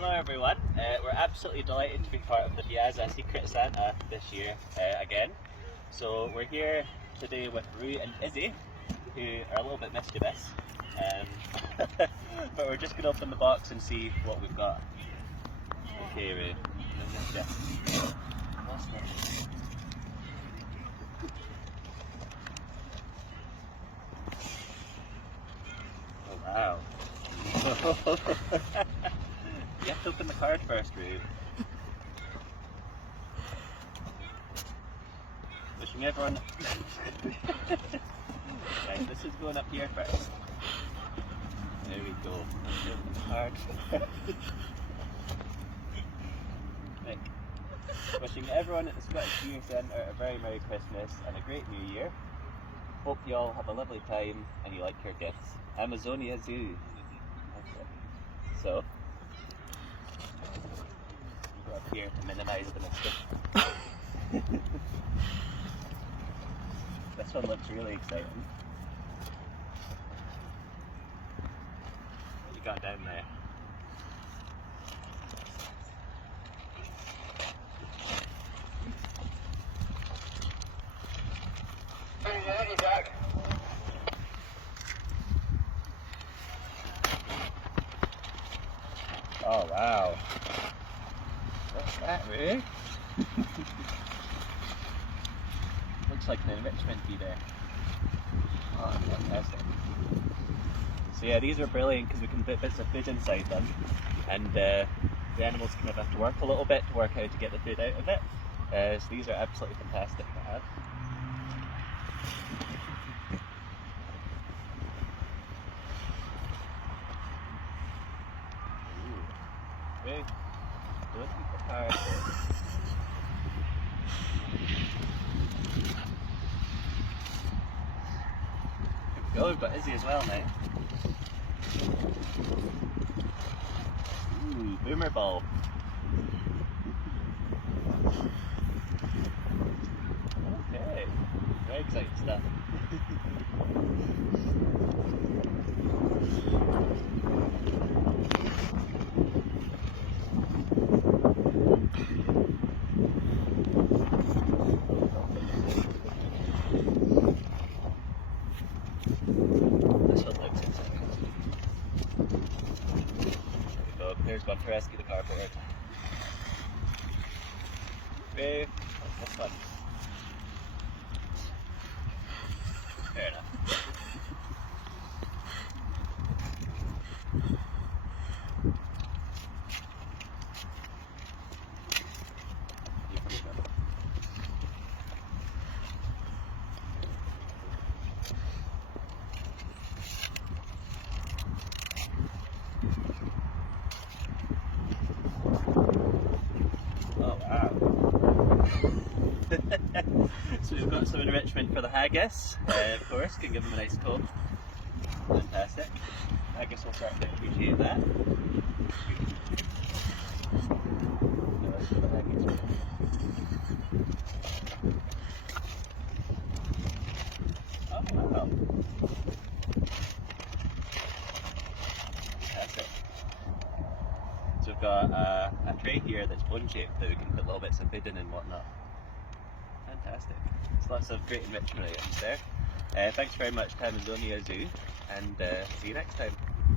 Hello everyone, we're absolutely delighted to be part of the BIAZA Secret Santa this year again. So we're here today with Rue and Izzy, who are a little bit mischievous, but we're just going to open the box and see what we've got. Okay Rue, oh wow. You have to open the card first, Rue. Wishing everyone... Right, this is going up here first. There we go. Let's open the card. Right. Wishing everyone at the Scottish Youth Centre a very Merry Christmas and a great New Year. Hope you all have a lovely time and you like your gifts. Amazonia Zoo. That's it. So, go up here to minimise the mischief. This one looks really exciting. What you got down there? Oh wow. What's that, Rue? Looks like an enrichment fee there. Oh, fantastic. So yeah, these are brilliant because we can put bits of food inside them, and the animals kind of have to work a little bit to work how to get the food out of it. So these are absolutely fantastic to have. Ooh. Rue, don't eat the card there. Oh, we've got Izzy as well now. Ooh, boomer ball. Okay, very exciting stuff. This one looks exciting. There we go, Claire's gone to rescue the cardboard. Rue, what's this one? Fair enough. Oh wow. So we've got some enrichment for the haggis, of course, can give them a nice coat. Fantastic. Haggis will certainly appreciate that. No, that's for the haggis. Oh wow. Fantastic. So we've got a tray here that's bone shaped that we can put little bits of food in and whatnot. Fantastic. There's lots of great enrichment items there. Thanks very much to Amazonia Zoo, and see you next time.